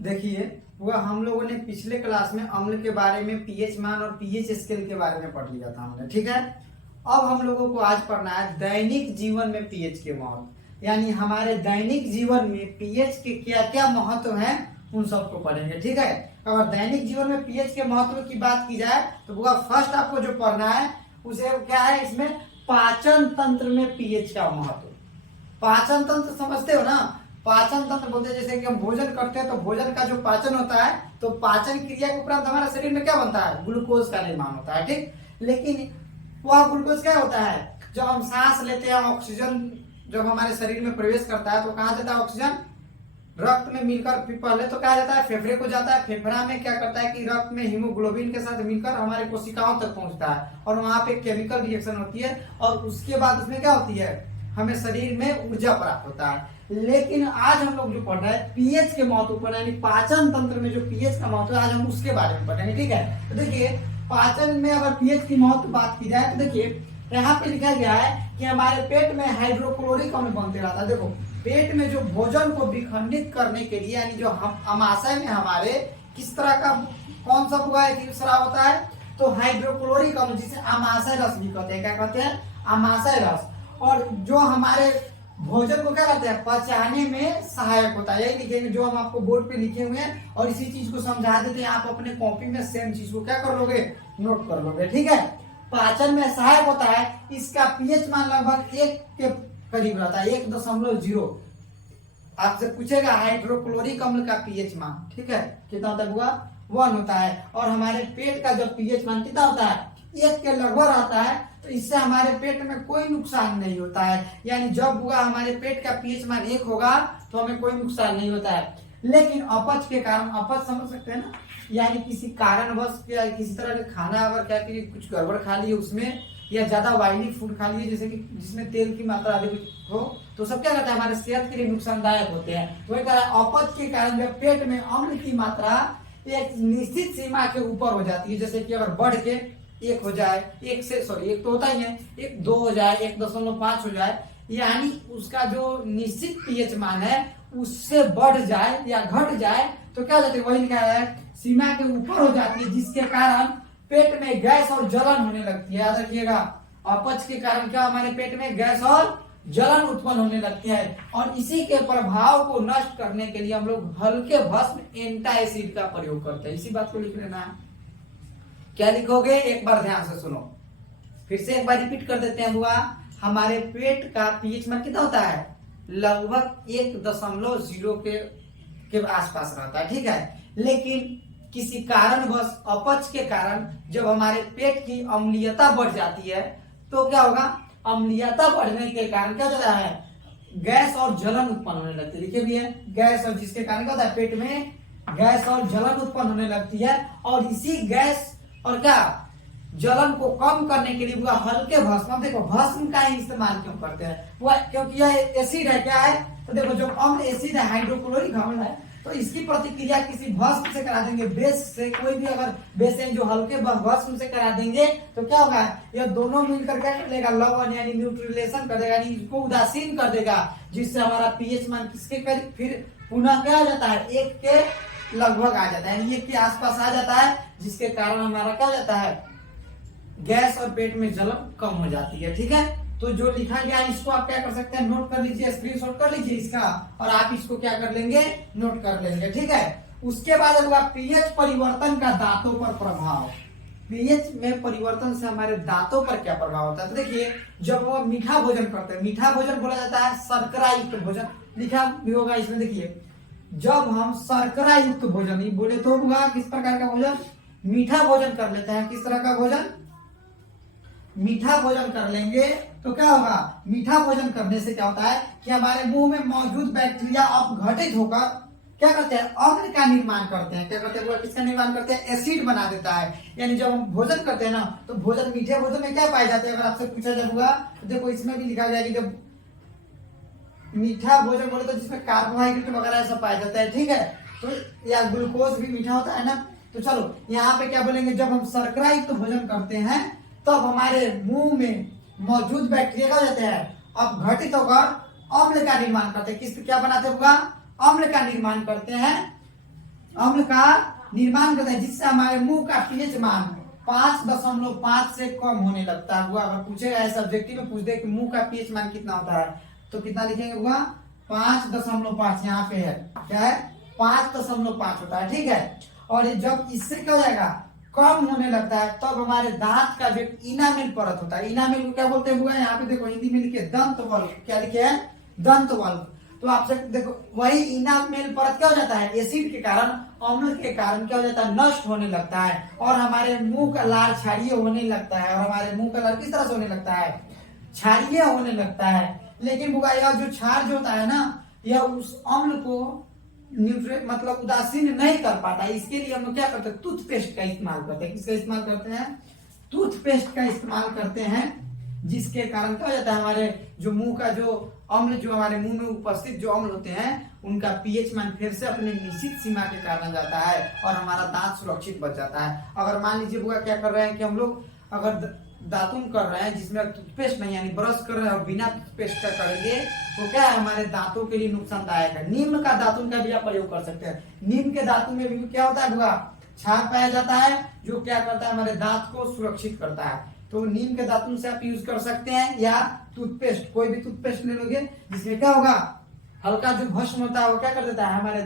देखिए, वह हम लोगों ने पिछले क्लास में अम्ल के बारे में पीएच मान और पीएच स्केल के बारे में पढ़ लिया था हमने, ठीक है। अब हम लोगों को आज पढ़ना है दैनिक जीवन में पीएच के महत्व, यानी हमारे दैनिक जीवन में पीएच के क्या क्या महत्व हैं उन सबको पढ़ेंगे, ठीक है। अगर दैनिक जीवन में पीएच के महत्व की बात की जाए तो बुआ फर्स्ट आपको जो पढ़ना है उसे क्या है, इसमें पाचन तंत्र में पीएच का महत्व। पाचन तंत्र समझते हो ना, पाचन तंत्र बोलते हैं जैसे कि हम भोजन करते हैं तो भोजन का जो पाचन होता है तो पाचन क्रिया के उपरांत हमारे शरीर में क्या बनता है, ग्लूकोज का निर्माण होता है, ठीक। लेकिन वह ग्लूकोज क्या होता है, जब हम सांस लेते हैं ऑक्सीजन जब हमारे शरीर में प्रवेश करता है तो कहाँ जाता है ऑक्सीजन, रक्त में मिलकर फिर पहले तो क्या जाता है फेफड़े को जाता है, फेफड़ा में क्या करता है कि रक्त में हीमोग्लोबिन के साथ मिलकर हमारे कोशिकाओं तक पहुंचता है और वहां पे केमिकल रिएक्शन होती है और उसके बाद उसमें क्या होती है, हमें शरीर में ऊर्जा प्राप्त होता है। लेकिन आज हम लोग जो पढ़ रहे हैं पीएच के महत्व पर, यानी पाचन तंत्र में जो पीएच का महत्व है आज हम उसके बारे में पढ़ेंगे, ठीक है। तो देखिए पाचन में अगर पीएच की महत्व बात की जाए तो देखिए यहाँ पे लिखा गया है कि हमारे पेट में हाइड्रोक्लोरिक अम्ल बनते रहता है। देखो पेट में जो भोजन को विखंडित करने के लिए, यानी जो हम अमाशय में हमारे किस तरह का कौन सा बुआ स्राव होता है, तो हाइड्रोक्लोरिक अम्ल जिसे अमाशय रस भी कहते हैं, क्या कहते हैं, अमाशय रस। और जो हमारे भोजन को क्या करते हैं, पचाने में सहायक होता है। यही लिखेंगे जो हम आपको बोर्ड पे लिखे हुए हैं और इसी चीज को समझा देते हैं, आप अपने कॉपी में सेम चीज को क्या कर लोगे, नोट कर लोगे, ठीक है। पाचन में सहायक होता है, इसका पीएच मान लगभग 1 के करीब रहता है, 1.0। आपसे पूछेगा हाइड्रोक्लोरिक अम्ल का पीएच मान, ठीक है, कितना होता है बुआ, 1 होता है। और हमारे पेट का जब पीएच मान कितना होता है, 1 के लगभग आता है, तो इससे हमारे पेट में कोई नुकसान नहीं होता है। यानी जब बुआ हमारे पेट का पीएच मान 1 होगा तो हमें कोई नुकसान नहीं होता है। लेकिन अपच के कारण, अपच समझ सकते हैं ना, यानी किसी कारणवश या किसी तरह का खाना अगर क्या कि कुछ गड़बड़ खा लिए उसमें, या ज्यादा ऑयली फूड खा लिए जैसे कि जिसमें तेल की मात्रा अधिक हो, तो सब क्या करता है हमारे सेहत के लिए नुकसानदायक होते हैं। तो अपच के कारण जब पेट में अम्ल की मात्रा एक निश्चित सीमा के ऊपर हो जाती है, जैसे कि अगर बढ़ के 1 हो जाए, 1 तो होता ही है, 2 हो जाए, 1.5 हो जाए, यानी उसका जो निश्चित पीएच मान है उससे बढ़ जाए या घट जाए तो क्या हो जाती है, वही लिखा है सीमा के ऊपर हो जाती है, जिसके कारण पेट में गैस और जलन होने लगती है। याद रखिएगा, अपच के कारण क्या हमारे पेट में गैस और जलन उत्पन्न होने लगती है और इसी के प्रभाव को नष्ट करने के लिए हम लोग हल्के भस्म एंटासिड का प्रयोग करते हैं। इसी बात को लिख लेना है। क्या लिखोगे, एक बार ध्यान से सुनो, फिर से एक बार रिपीट कर देते हैं बुआ। हमारे पेट का पीएच मान कितना होता है, लगभग 1.0 के आसपास रहता है, ठीक है। लेकिन किसी कारणवश अपच के कारण जब हमारे पेट की अम्लीयता बढ़ जाती है तो क्या होगा, अम्लीयता बढ़ने के कारण क्या होता है, गैस और जलन उत्पन्न होने लगती है। लिखे भी है गैस, और जिसके कारण क्या होता है, पेट में गैस और जलन उत्पन्न होने लगती है। और इसी गैस और क्या जलन को कम करने के लिए वो हल्के भस्म, देखो भस्म का ही इस्तेमाल क्यों करते हैं, वो क्योंकि यह एसिड है, क्या है, तो देखो जो अम्ल एसिड है, हाइड्रोक्लोरिक अम्ल है, तो इसकी प्रतिक्रिया किसी भस्म से करा देंगे, बेस से, कोई भी अगर बेस जो हल्के भस्म से करा देंगे तो क्या होगा, ये दोनों मिलकर क्या कर लेगा, लवण यानी न्यूट्रलाइजेशन कर देगा, यानी इसको उदासीन कर देगा, जिससे हमारा पीएच मान किसके करीब फिर पुनः क्या आ जाता है, 1 के लगभग आ जाता है, यानी 1 के आसपास आ जाता है, जिसके कारण हमारा क्या हो जाता है, गैस और पेट में जलन कम हो जाती है, ठीक है। तो जो लिखा गया है इसको आप क्या कर सकते हैं, नोट कर लीजिए, स्क्रीनशॉट कर लीजिए इसका, और आप इसको क्या कर लेंगे, नोट कर लेंगे, ठीक है। उसके बाद होगा पीएच परिवर्तन का दांतों पर प्रभाव। पीएच में परिवर्तन से हमारे दांतों पर क्या प्रभाव होता है, तो देखिए जब वो मीठा भोजन करते हैं, मीठा भोजन बोला जाता है शर्करा युक्त भोजन, लिखा भी होगा इसमें, देखिए जब हम शर्करा युक्त भोजन ही बोले तो होगा किस प्रकार का भोजन, मीठा भोजन कर लेते हैं, किस तरह का भोजन, मीठा भोजन कर लेंगे तो क्या होगा, मीठा भोजन करने से क्या होता है कि हमारे मुंह में मौजूद बैक्टीरिया अपघटित होकर क्या करते हैं, अम्ल का निर्माण करते हैं। क्या करते हैं, किसका निर्माण करते हैं, एसिड बना देता है। यानी जब हम भोजन करते हैं ना तो भोजन, मीठे भोजन में क्या पाए जाते हैं, अगर आपसे पूछा जाएगा तो देखो इसमें भी लिखा गया कि जब मीठा भोजन बोले तो जिसमें कार्बोहाइड्रेट वगैरह सब पाया जाता है, ठीक है, तो या ग्लूकोज भी मीठा होता है ना। तो चलो यहाँ पे क्या बोलेंगे, जब हम शर्करा युक्त भोजन करते हैं तब हमारे मुंह में मौजूद बैक्टीरिया क्या जाते हैं, अब घटित होकर अम्ल का निर्माण करते हैं। किस क्या बनाते होगा, अम्ल का निर्माण करते हैं, अम्ल का निर्माण करता है, जिससे हमारे मुंह का पीएच मान 5.5 से कम होने लगता है। हुआ अगर पूछेगा ऐसा ऑब्जेक्टिव में पूछ दे कि मुंह का पीएच मान कितना होता है, तो कितना लिखेंगे? हुआ 5.5 यहाँ पे है, क्या है? 5.5 होता है, ठीक है। और ये जब इससे क्या हो जाएगा, कम होने लगता है, तब हमारे दांत का जो इनामेल परत होता है, इनामेल को क्या बोलते हैं? हुआ यहाँ पे देखो हिंदी में लिखे दंत वल्क, क्या लिखे है? दंत वल्क। तो आपसे देखो वही इनामेल परत क्या हो जाता है, एसिड के कारण, अम्ल के कारण क्या हो जाता है, नष्ट होने लगता है, और हमारे मुंह का लार क्षारीय होने लगता है। और हमारे मुंह का लार किस तरह से होने लगता है? क्षारीय होने लगता है। लेकिन बुआ यह जो क्षार जो होता है ना, यह उस अम्ल को न्यूट्रिएंट मतलब उदासीन नहीं कर पाता। इसके लिए हम लोग क्या करते हैं? टूथपेस्ट का इस्तेमाल करते हैं। किसका इस्तेमाल करते हैं? टूथपेस्ट का इस्तेमाल करते हैं, जिसके कारण क्या हो जाता है, हमारे जो मुंह का जो अम्ल, जो हमारे मुंह में उपस्थित जो अम्ल होते हैं, उनका पीएच मान फिर से अपने निश्चित सीमा के कारण जाता है और हमारा दांत सुरक्षित बच जाता है। अगर मान लीजिए बुआ क्या कर रहे हैं कि हम लोग अगर दातुन कर रहे हैं जिसमें टूथपेस्ट नहीं यानी ब्रश कर रहे हैं और बिना टूथपेस्ट का करेंगे, तो क्या है, हमारे दांतों के लिए नुकसानदायक है। नीम का दातुन का भी आप प्रयोग कर सकते हैं। नीम के दातुन में भी क्या होता है बुआ? क्षार पाया जाता है, जो क्या करता है, हमारे दांत को सुरक्षित करता है। तो नीम के दातुन से आप यूज कर सकते हैं, या टूथपेस्ट, कोई भी टूथपेस्ट ले लोगे जिसमें क्या होगा, हल्का जो भस्म होता है वो क्या कर देता है, हमारे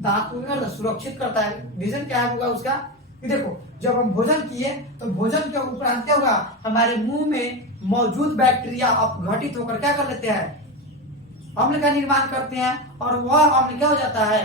दांत को सुरक्षित करता है। रीजन क्या है होगा उसका कि देखो, जब हम भोजन किए तो भोजन के उपरांत क्या होगा, हमारे मुंह में मौजूद बैक्टीरिया अपघटित होकर क्या कर लेते हैं, अम्ल का निर्माण करते हैं, और वह अम्ल क्या हो जाता है,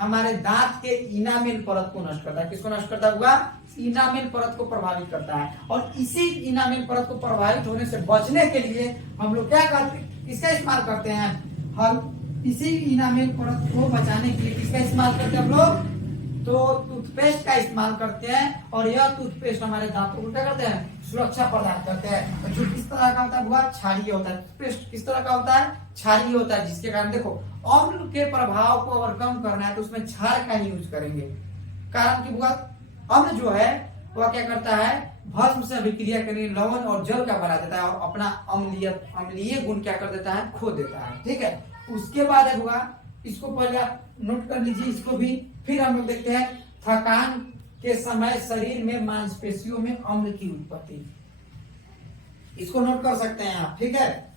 हमारे दांत के इनामेल परत को नष्ट करता है। किसको नष्ट करता होगा? इनामेल परत को प्रभावित करता है। और इसी इनामेल परत को प्रभावित होने से बचने के लिए हम लोग क्या करते हैं, किसका इस्तेमाल करते हैं? हम इसी इनामेल परत को बचाने के लिए किसका इस्तेमाल करते हैं हम लोग? तो टूथपेस्ट का इस्तेमाल करते हैं, और यह टूथपेस्ट हमारे दांतों को क्या करते हैं, सुरक्षा प्रदान करते हैं। जो किस तरह का होता है बुआ? क्षारीय होता है। टूथपेस्ट किस तरह का होता है? क्षारीय होता है, जिसके कारण देखो अम्ल के प्रभाव को अगर कम करना है तो उसमें क्षार का ही यूज करेंगे। कारण कि बुआ अम्ल जो है वह क्या करता है, भस्म से अभिक्रिया करके लवण और जल का बना देता है, और अपना अम्लीय गुण क्या कर देता है, खो देता है। ठीक है, उसके बाद है बुआ, इसको पहले आप नोट कर लीजिए इसको भी। फिर हम लोग देखते हैं थकान के समय शरीर में मांसपेशियों में अम्ल की उत्पत्ति, इसको नोट कर सकते हैं आप। ठीक है,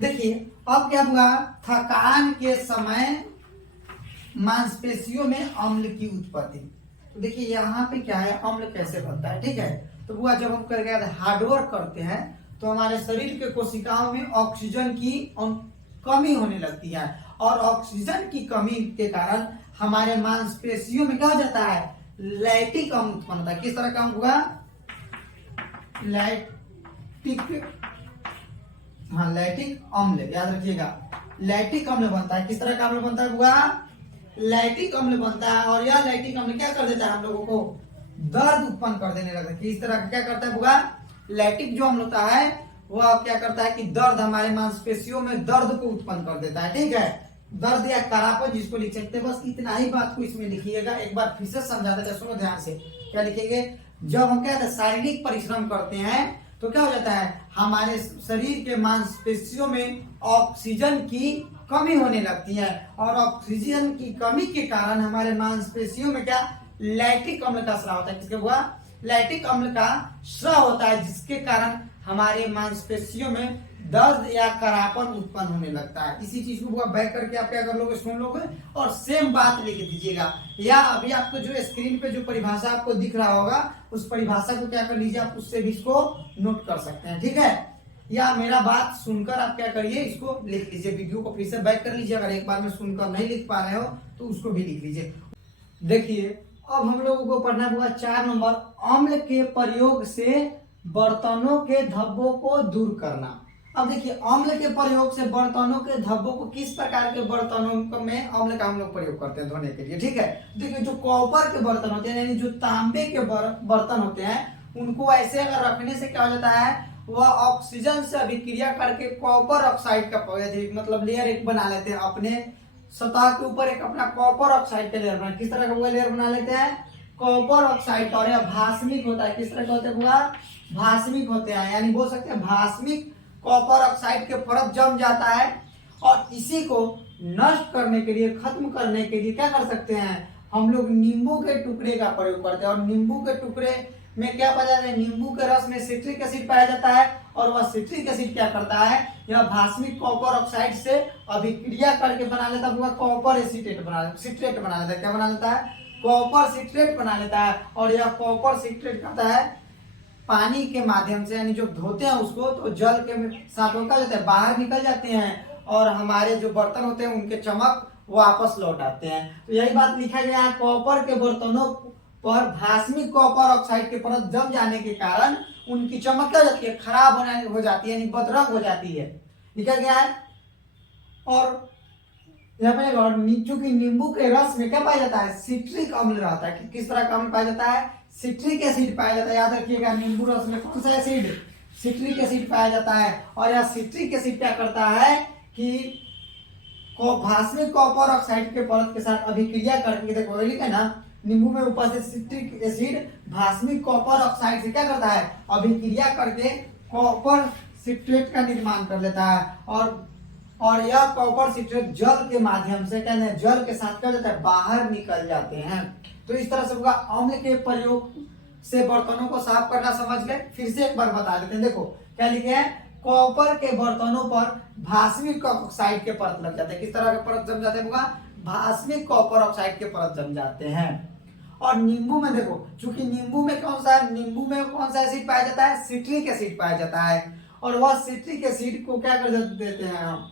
देखिए अब क्या हुआ, थकान के समय मांसपेशियों में अम्ल की उत्पत्ति। तो देखिए यहाँ पे क्या है, अम्ल कैसे बनता है। ठीक है, तो बुआ जब हम करके हार्डवर्क करते हैं तो हमारे शरीर के कोशिकाओं में ऑक्सीजन की कमी होने लगती है, और ऑक्सीजन की कमी के कारण हमारे मांसपेशियों में क्या हो जाता है, लैक्टिक अम्ल उत्पन्न होता है। किस तरह का अम्ल हुआ? लैक्टिक अम्ल, याद रखिएगा, लैक्टिक अम्ल बनता है। किस तरह का अम्ल बनता है बुआ? लैक्टिक अम्ल बनता है, और यह लैक्टिक अम्ल क्या कर देता है, हम लोगों को दर्द उत्पन्न कर देने लगता है। किस तरह का क्या करता है बुआ? लैक्टिक जो अम्ल होता है वह क्या करता है कि दर्द, हमारे मांसपेशियों में दर्द को उत्पन्न कर देता है। ठीक है, दर्द या करापन जिसको लिख सकते हैं। बस इतना ही बात को इसमें लिखिएगा। एक बार फिर से समझा देते हैं, सुनो ध्यान से। क्या लिखेंगे? जब हम क्या शारीरिक परिश्रम करते हैं तो क्या हो जाता है, हमारे शरीर के मांसपेशियों में ऑक्सीजन की कमी होने लगती है, और ऑक्सीजन की कमी के कारण हमारे मांसपेशियों में क्या, लैक्टिक अम्ल का स्राव होता है। किसके हुआ? लैक्टिक अम्ल का स्राव होता है, जिसके कारण हमारे मांसपेशियों में दर्द या करापन उत्पन्न होने लगता है। इसी चीज को बैक करके आप क्या कर लोगे, सुन लोगे और सेम बात लिख दीजिएगा, या अभी आपको जो स्क्रीन पे जो परिभाषा आपको दिख रहा होगा उस परिभाषा को क्या कर लीजिए, आप उससे भी इसको नोट कर सकते हैं। ठीक है, या मेरा बात सुनकर आप क्या करिए, इसको लिख लीजिए। वीडियो को फिर से बैक कर लीजिए, अगर एक बार में सुनकर नहीं लिख पा रहे हो तो उसको भी लिख लीजिए। देखिए अब हम लोगों को पढ़ना होगा 4 नंबर, अम्ल के प्रयोग से बर्तनों के धब्बों को दूर करना। अब देखिए अम्ल के प्रयोग से बर्तनों के धब्बों को, किस प्रकार के बर्तनों में अम्ल का हम लोग प्रयोग करते हैं धोने के लिए। ठीक है, देखिए जो कॉपर के बर्तन होते हैं, यानी जो तांबे के बर्तन होते हैं, उनको ऐसे अगर रखने से क्या हो जाता है, वह ऑक्सीजन से अभिक्रिया करके कॉपर ऑक्साइड का मतलब लेयर एक बना लेते हैं, अपने सतह के ऊपर एक अपना कॉपर ऑक्साइड का लेयर बना। किस तरह का वो लेयर बना लेते हैं? कॉपर ऑक्साइड का और यह भास्मिक होता है। किस तरह का होता है बुआ? भास्मिक होते हैं, यानी बोल सकते हैं भास्मिक कॉपर ऑक्साइड के परत जम जाता है और इसी को नष्ट करने के लिए, खत्म करने के लिए क्या कर सकते हैं हम लोग? नींबू के टुकड़े का प्रयोग करते हैं। और नींबू के टुकड़े में क्या पाया जाता है? नींबू के रस में सिट्रिक एसिड पाया जाता है और वह सिट्रिक एसिड क्या करता है? यह भास्मिक कॉपर ऑक्साइड से अभिक्रिया करके बना लेता है कॉपर एसिटेट सिट्रेट बना लेता है। क्या बना लेता है? कॉपर सिट्रेट बना लेता है। और यह कॉपर सिट्रेट करता है पानी के माध्यम से, यानी जो धोते हैं उसको तो जल के साथ वो क्या जाता है? बाहर निकल जाते हैं और हमारे जो बर्तन होते हैं उनके चमक वो वापस लौट आते हैं। तो यही बात लिखा गया है, कॉपर के बर्तनों पर भास्मिक कॉपर ऑक्साइड के परत जम जाने के कारण उनकी चमक क्या हो जाती है? खराब हो जाती है, यानी बदरंग हो जाती है, लिखा गया है। और यहाँ पे चूंकि नींबू के रस में क्या पाया जाता है? सिट्रिक अम्ल रहता है। किस तरह का अम्ल पाया जाता है? सिट्रिक एसिड पाया जाता है। याद रखिएगा, नींबू रस में कौन सा एसिड? सिट्रिक एसिड पाया जाता है। और यह सिट्रिक एसिड क्या करता है कि भास्मिक कॉपर ऑक्साइड के परत के साथ अभिक्रिया करके, देखो लिखा है ना, नींबू में उपस्थित सिट्रिक एसिड भास्मिक कॉपर ऑक्साइड से क्या करता है? अभिक्रिया करके कॉपर सिट्रेट का निर्माण कर लेता है। और यह कॉपर सिट्रेट जल के माध्यम से क्या है? जल के साथ क्या जाता है? बाहर निकल जाते हैं। तो इस तरह से होगा अम्ल के प्रयोग से बर्तनों को साफ करना समझ गए। फिर से एक बार बता देते हैं, देखो क्या लिखे हैं? कॉपर के बर्तनों पर भास्मिक ऑक्साइड के परत लग जाते हैं। किस तरह के परत जम जाते हैं? भास्मिक कॉपर ऑक्साइड के परत जम जाते हैं। और नींबू में देखो, चूंकि नींबू में कौन सा एसिड पाया जाता है? सिट्रिक एसिड पाया जाता है। और वह सिट्रिक एसिड को क्या कर देते हैं हम?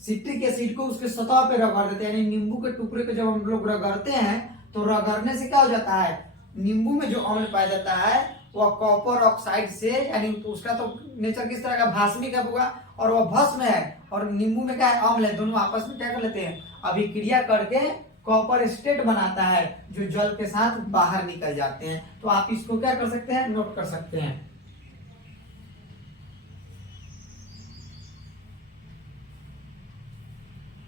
सिट्रिक एसिड को उसके सतह पे रगड़ देते हैं, यानी नींबू के टुकड़े को जब हम लोग रगड़ते हैं तो रगड़ने से क्या हो जाता है? नींबू में जो अम्ल पाया जाता है वह कॉपर ऑक्साइड से, यानी उसका तो नेचर किस तरह का? भास्मिक होगा और वह भस्म है, और नींबू में क्या है? अम्ल है। दोनों आपस में क्या कर लेते हैं? अभिक्रिया करके कॉपर स्टेट बनाता है जो जल के साथ बाहर निकल जाते हैं। तो आप इसको क्या कर सकते हैं? नोट कर सकते हैं।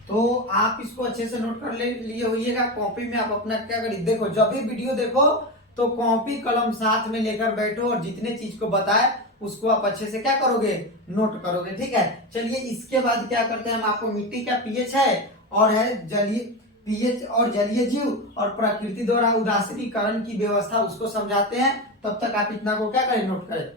तो आप इसको अच्छे से नोट कर लिए होइएगा। कॉपी में आप अपना क्या करिए, देखो जब भी वीडियो देखो तो कॉपी कलम साथ में लेकर बैठो और जितने चीज को बताए उसको आप अच्छे से क्या करोगे? नोट करोगे, ठीक है। चलिए इसके बाद क्या करते हैं हम आपको मिट्टी का पीएच है और है जलीय पीएच और जलीय जीव और प्रकृति द्वारा उदासीनीकरण की व्यवस्था उसको समझाते हैं। तब तक आप इतना को क्या करें? नोट करें।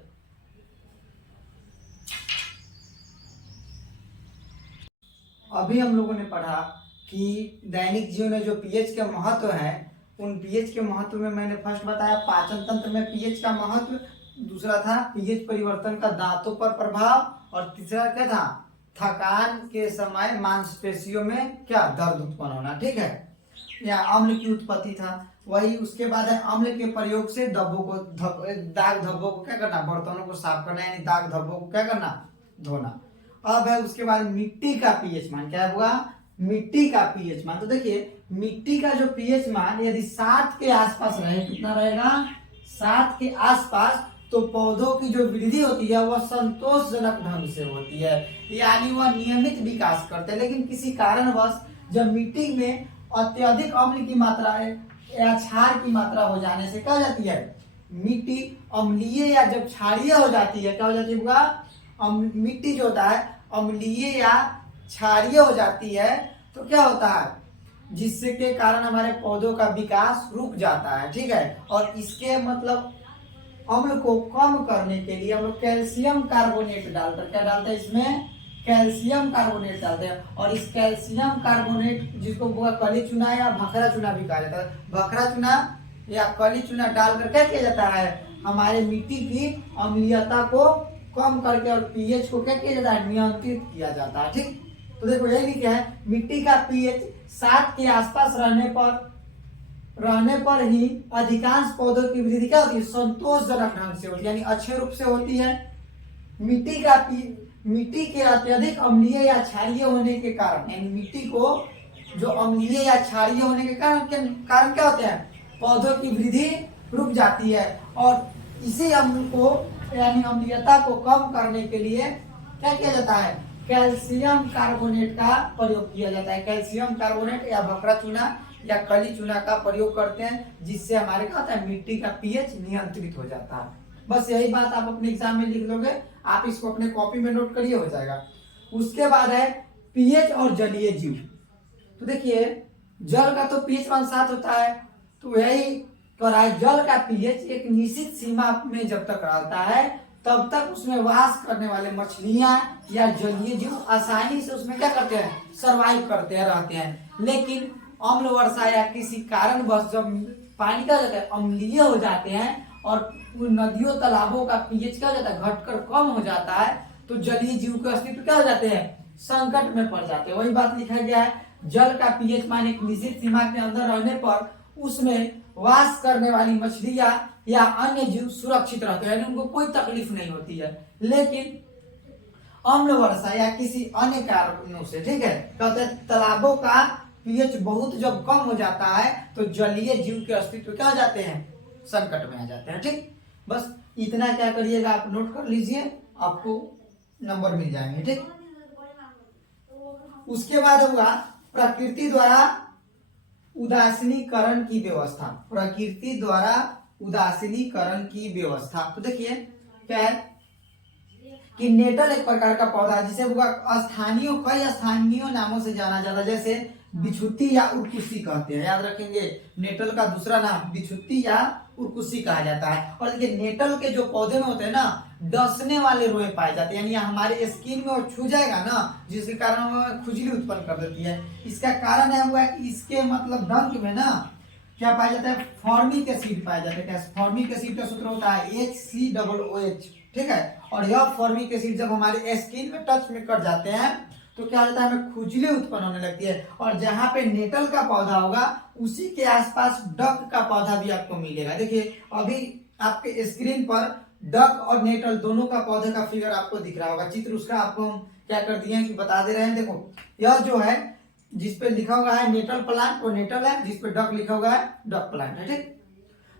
अभी हम लोगों ने पढ़ा कि दैनिक जीवन में जो पीएच के महत्व है, उन पीएच के महत्व में मैंने फर्स्ट बताया पाचन तंत्र में पीएच का महत्व, दूसरा था पीएच परिवर्तन का दांतों पर प्रभाव, और तीसरा क्या था? थकान के समय मांसपेशियों में क्या? दर्द उत्पन्न होना, ठीक है। या अम्ल की उत्पत्ति था। वही उसके बाद है अम्ल के प्रयोग से दाग धब्बों को क्या करना? बर्तनों को साफ करना, यानी दाग धब्बों को क्या करना? धोना। अब है उसके बाद मिट्टी का पीएच मान। क्या हुआ? मिट्टी का पीएच मान। तो देखिए मिट्टी का जो पीएच मान यदि 7 के आसपास रहे, कितना रहेगा? 7 के आसपास, तो पौधों की जो वृद्धि होती है वह संतोषजनक ढंग से होती है, यानी वह नियमित विकास करते हैं। लेकिन किसी कारणवश जब मिट्टी में अत्यधिक अम्ल की मात्रा या क्षार की मात्रा हो जाने से क्या हो जाती है? मिट्टी अम्लीय या जब क्षारीय हो जाती है, क्या हो जाती है? मिट्टी जो होता है अम्लीय या क्षारीय हो जाती है, तो क्या होता है? जिससे के कारण हमारे पौधों का विकास रुक जाता है, ठीक है। और इसके मतलब अम्ल को कम करने के लिए हम लोग कैल्शियम कार्बोनेट डालते हैं। क्या डालते हैं इसमें? कैल्शियम कार्बोनेट डालते हैं। और इस कैल्शियम कार्बोनेट, जिसको कली चूना या भखरा चूना भी कहा जाता है, भखरा चूना या कली चूना डालकर क्या किया जाता है? हमारे मिट्टी की अम्लीयता को कम करके और पीएच को क्या किया जाता है? नियंत्रित किया जाता है, ठीक। तो देखो यही लिखा है, मिट्टी का पीएच 7 के आसपास रहने पर ही अधिकांश पौधों की वृद्धि क्या होती है? संतोषजनक ढंग से होती है, यानी अच्छे रूप से होती है। मिट्टी के अत्यधिक अम्लीय या क्षारीय होने के कारण, यानी मिट्टी को जो अम्लीय या क्षारीय होने के कारण क्या होते हैं? पौधों की वृद्धि रुक जाती है। और इसी अम्ल को, यानी अम्लीयता को कम करने के लिए क्या किया जाता है? कैल्शियम कार्बोनेट का प्रयोग किया जाता है। कैल्शियम कार्बोनेट या भखरा चूना या कली चूना का प्रयोग करते हैं, जिससे हमारे क्या होता है, मिट्टी का पीएच नियंत्रित हो जाता है। बस यही बात आप अपने एग्जाम में लिख लोगे, आप इसको अपने कॉपी में नोट करिए, हो जाएगा। उसके बाद है पीएच और जलीय जीव। तो देखिए जल का तो पीएच मान 7 होता है, तो यही कह है जल का पीएच एक निश्चित सीमा में जब तक रहता है तब तक उसमें वास करने वाले मछलियां या जलीय जीव आसानी से उसमें क्या करते हैं, सर्वाइव करते हैं, रहते हैं। लेकिन अम्ल वर्षा या किसी कारणवश जब पानी क्या हो जाता है, अम्लीय हो जाते हैं और नदियों तालाबों का पीएच क्या हो जाता है, घटकर कम हो जाता है, तो जलीय जीव के अस्तित्व क्या हो जाते हैं, संकट में पड़ जाते हैं। वही बात लिखा गया है, जल का पीएच मान एक निश्चित सीमा के अंदर रहने पर उसमें वास करने वाली मछलियां या अन्य जीव सुरक्षित रहते हैं, यानी उनको कोई तकलीफ नहीं होती है। लेकिन अम्ल वर्षा या किसी अन्य कारणों से, ठीक है, कहते हैं तालाबों का पीएच बहुत जब कम हो जाता है तो जलीय जीव के अस्तित्व क्या हो जाते हैं, संकट में आ जाते हैं। ठीक, बस इतना क्या करिएगा, आप नोट कर लीजिए, आपको नंबर मिल जाएंगे। ठीक, उसके बाद होगा प्रकृति द्वारा उदासीनीकरण की व्यवस्था। प्रकृति द्वारा उदासीनीकरण की व्यवस्था, तो देखिए क्या है कि नेटल एक प्रकार का पौधा है जिसे कई स्थानीय नामों से जाना जाता है, जैसे बिछुत्ती या उरकुसी कहते हैं, याद रखेंगे। नेटल का दूसरा नाम बिछुत्ती या उरकुसी कहा जाता है। और देखिए नेटल के जो पौधे में होते हैं ना, डसने वाले रोए पाए जाते हैं, यानी हमारे स्किन में वो छू जाएगा ना, जिसके कारण वो खुजली उत्पन्न कर देती है। इसका कारण है हुआ कि इसके मतलब डंक में ना क्या पाया जाता है, फॉर्मिक एसिड पाया जाता है। फॉर्मिक एसिड का सूत्र होता है HCOOH, ठीक है। और यह फॉर्मिक एसिड जब हमारे स्किन में टच में कर जाते हैं तो क्या होता है, हमें खुजली उत्पन्न होने लगती है। और जहां पे नेटल का पौधा होगा उसी के आसपास डक का पौधा भी आपको मिलेगा। देखिए अभी आपके स्क्रीन पर डक और नेटल दोनों का पौधे का फिगर आपको दिख रहा होगा, चित्र उसका आपको हम क्या कर दिए हैं कि बता दे रहे हैं। देखो यह जो है जिसपे लिखा हुआ है नेटल प्लांट, वो नेटल है, जिसपे डक लिखा हुआ है डक प्लांट है। ठीक,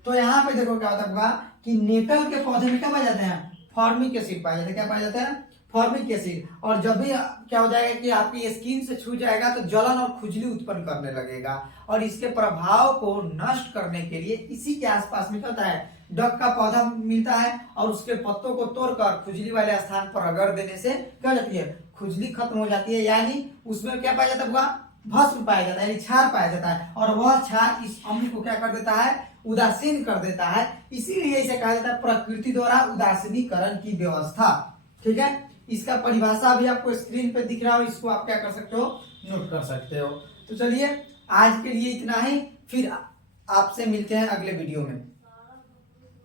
तो यहाँ पे देखो क्या होता है कि नेटल के पौधे में क्या पाया जाते हैं, फॉर्मिक एसिड पाया जाता है। क्या पाया जाता है, फॉर्मिक एसिड। और जब भी क्या हो जाएगा कि आपकी स्किन से छू जाएगा तो जलन और खुजली उत्पन्न करने लगेगा। और इसके प्रभाव को नष्ट करने के लिए इसी के आसपास में क्या होता है, डक का पौधा मिलता है और उसके पत्तों को तोड़कर खुजली वाले स्थान पर रगड़ देने से क्या हो जाती है, खुजली खत्म हो जाती है। यानी उसमें क्या पाया जाता है, भस्म पाया जाता है, यानी क्षार पाया जाता है। और वह क्षार इस अम्ल को क्या कर देता है, उदासीन कर देता है। इसीलिए इसे कहा जाता है प्रकृति द्वारा उदासीनीकरण की व्यवस्था। ठीक है, इसका परिभाषा भी आपको स्क्रीन पे दिख रहा हो, इसको आप क्या कर सकते हो, नोट कर सकते हो। तो चलिए आज के लिए इतना ही, फिर आपसे मिलते हैं अगले वीडियो में।